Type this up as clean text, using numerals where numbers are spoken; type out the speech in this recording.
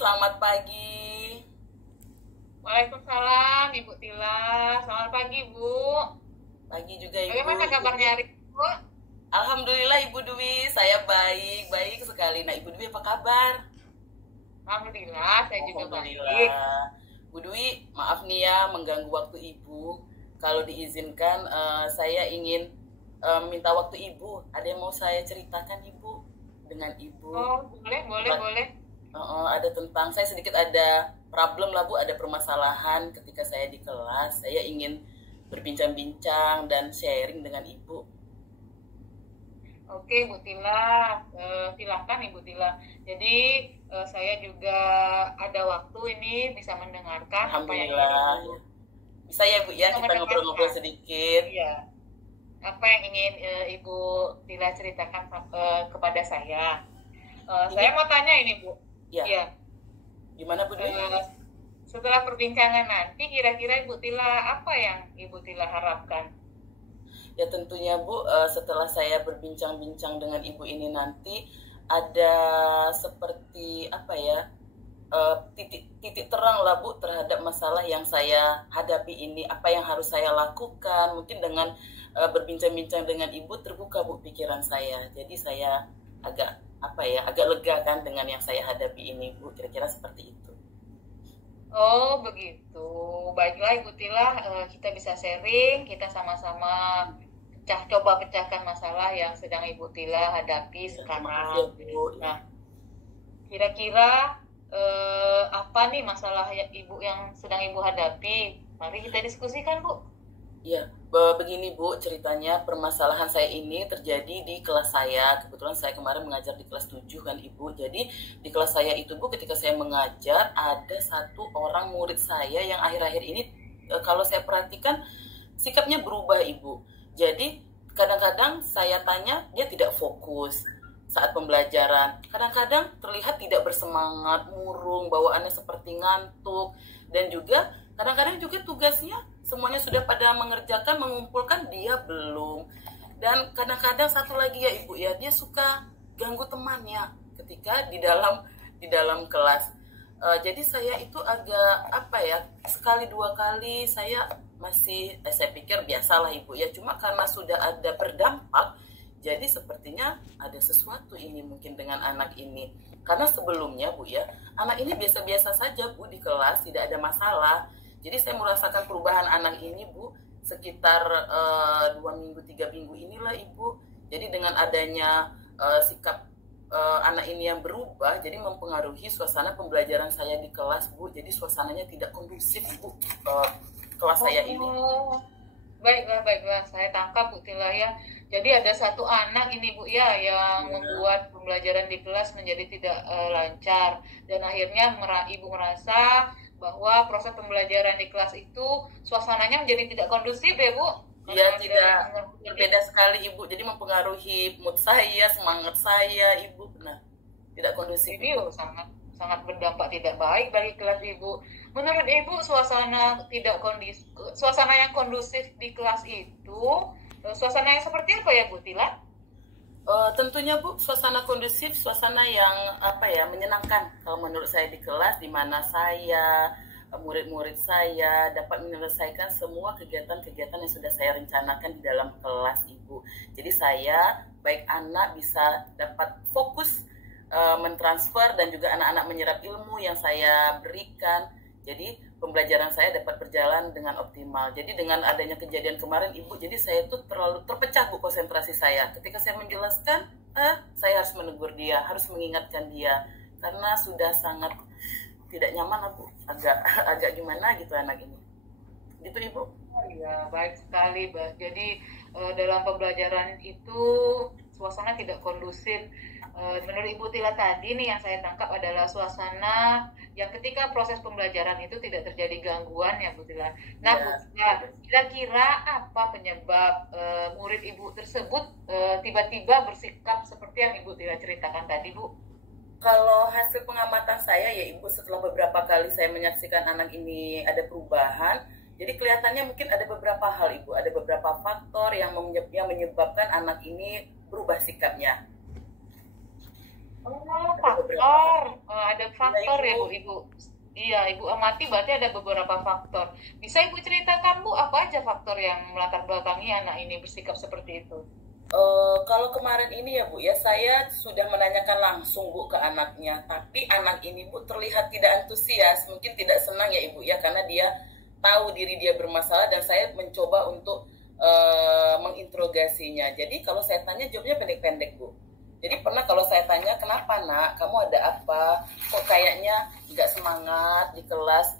selamat pagi. Waalaikumsalam, Ibu Tila. Selamat pagi, Bu. Pagi juga Ibu. Bagaimana kabarnya hari ini, Bu? Alhamdulillah Ibu Dwi, saya baik, baik sekali. Nah Ibu Dwi apa kabar? Alhamdulillah, saya juga baik. Alhamdulillah. Bu Dwi, maaf nih ya mengganggu waktu Ibu. Kalau diizinkan, saya ingin minta waktu Ibu. Ada yang mau saya ceritakan Ibu dengan Ibu. Oh, boleh, boleh, boleh. Ada tentang saya sedikit ada problem lah Bu, ada permasalahan ketika saya di kelas. Saya ingin berbincang-bincang dan sharing dengan Ibu. Oke, Bu Tila. Silakan, Ibu Tila. Jadi, saya juga ada waktu ini bisa mendengarkan apa yang Alhamdulillah. Ibu Bisa ya Bu ya, bisa kita ngobrol-ngobrol mendengarkan. sedikit. Iya. Apa yang ingin Ibu Tila ceritakan kepada saya? Saya Ini mau tanya ini, Bu. ya, Iya. gimana Bu Dwi? Setelah perbincangan nanti, kira-kira Ibu Tila apa yang Ibu Tila harapkan? Ya tentunya Bu, setelah saya berbincang-bincang dengan Ibu ini nanti ada seperti apa ya, titik terang lah Bu terhadap masalah yang saya hadapi ini, apa yang harus saya lakukan. Mungkin dengan berbincang-bincang dengan Ibu terbuka Bu pikiran saya. Jadi saya agak apa ya, agak lega kan dengan yang saya hadapi ini Bu, kira-kira seperti itu. Oh, begitu. Baiklah Ibu Tila, kita bisa sharing, kita sama-sama coba pecahkan masalah yang sedang Ibu Tila hadapi Ya, terima kasih sekarang. ya Bu. Nah, kira-kira apa nih masalah Ibu yang sedang Ibu hadapi? Mari kita diskusikan, Bu. Ya, begini Bu, ceritanya permasalahan saya ini terjadi di kelas saya. Kebetulan saya kemarin mengajar di kelas 7 kan Ibu. Jadi di kelas saya itu Bu, ketika saya mengajar ada satu orang murid saya yang akhir-akhir ini kalau saya perhatikan sikapnya berubah Ibu. Jadi kadang-kadang saya tanya dia tidak fokus saat pembelajaran. Kadang-kadang terlihat tidak bersemangat, murung, bawaannya seperti ngantuk, dan juga kadang-kadang juga tugasnya semuanya sudah pada mengerjakan, mengumpulkan, dia belum. Dan kadang-kadang satu lagi ya Ibu ya, dia suka ganggu temannya ketika di dalam kelas. Jadi saya itu agak apa ya, sekali dua kali saya saya pikir biasalah Ibu ya, cuma karena sudah ada berdampak, jadi sepertinya ada sesuatu ini mungkin dengan anak ini. Karena sebelumnya Bu ya, anak ini biasa-biasa saja Bu di kelas, tidak ada masalah. Jadi saya merasakan perubahan anak ini Bu sekitar 2 minggu 3 minggu inilah Ibu. Jadi dengan adanya sikap anak ini yang berubah, jadi mempengaruhi suasana pembelajaran saya di kelas Bu. Jadi suasananya tidak kondusif Bu, kelas saya ini. Oh, baiklah, baiklah. Saya tangkap Bu Tila ya. Jadi ada satu anak ini Bu ya yang membuat pembelajaran di kelas menjadi tidak lancar, dan akhirnya Ibu merasa bahwa proses pembelajaran di kelas itu suasananya menjadi tidak kondusif ya Bu. Iya, tidak, berbeda sekali Ibu. Jadi mempengaruhi mood saya, semangat saya Ibu. Nah, tidak kondusif. Ini sangat sangat berdampak tidak baik bagi kelas Ibu. Menurut Ibu, suasana yang kondusif di kelas itu suasana yang seperti apa ya Bu Tila? Tentunya Bu, suasana kondusif, suasana yang apa ya, menyenangkan kalau menurut saya di kelas, di mana saya, murid-murid saya dapat menyelesaikan semua kegiatan-kegiatan yang sudah saya rencanakan di dalam kelas Ibu. Jadi saya, baik anak bisa dapat fokus mentransfer, dan juga anak-anak menyerap ilmu yang saya berikan. Jadi pembelajaran saya dapat berjalan dengan optimal. Jadi dengan adanya kejadian kemarin Ibu, jadi saya tuh terlalu terpecah Bu konsentrasi saya. Ketika saya menjelaskan, saya harus menegur dia, harus mengingatkan dia, karena sudah sangat tidak nyaman lah Bu. Agak gimana gitu anak ini. Gitu Ibu. Oh, iya, baik sekali, Mbak. Jadi dalam pembelajaran itu suasana tidak kondusif. Menurut Ibu Tila tadi nih yang saya tangkap adalah suasana yang ketika proses pembelajaran itu tidak terjadi gangguan ya Bu Tila. Nah, Ya. Bu Tila, kira-kira apa penyebab murid Ibu tersebut tiba-tiba bersikap seperti yang Ibu Tila ceritakan tadi, Bu? Kalau hasil pengamatan saya ya Ibu, setelah beberapa kali saya menyaksikan anak ini ada perubahan, jadi kelihatannya mungkin ada beberapa hal Ibu, ada beberapa faktor yang menyebabkan anak ini berubah sikapnya. Oh, Ada beberapa faktor. faktor. Ada Ya faktor ya, Ibu. Bu, Ibu. Iya, Ibu amati berarti ada beberapa faktor. Bisa Ibu ceritakan, Bu, apa aja faktor yang melatar belakangi anak ini bersikap seperti itu? Kalau kemarin ini ya Bu ya, saya sudah menanyakan langsung Bu ke anaknya, tapi anak ini Bu terlihat tidak antusias, mungkin tidak senang ya Ibu ya, karena dia tahu diri dia bermasalah dan saya mencoba untuk menginterogasinya. Jadi kalau saya tanya jawabnya pendek-pendek Bu. Jadi pernah kalau saya tanya kenapa nak, kamu ada apa? Kok kayaknya nggak semangat di kelas?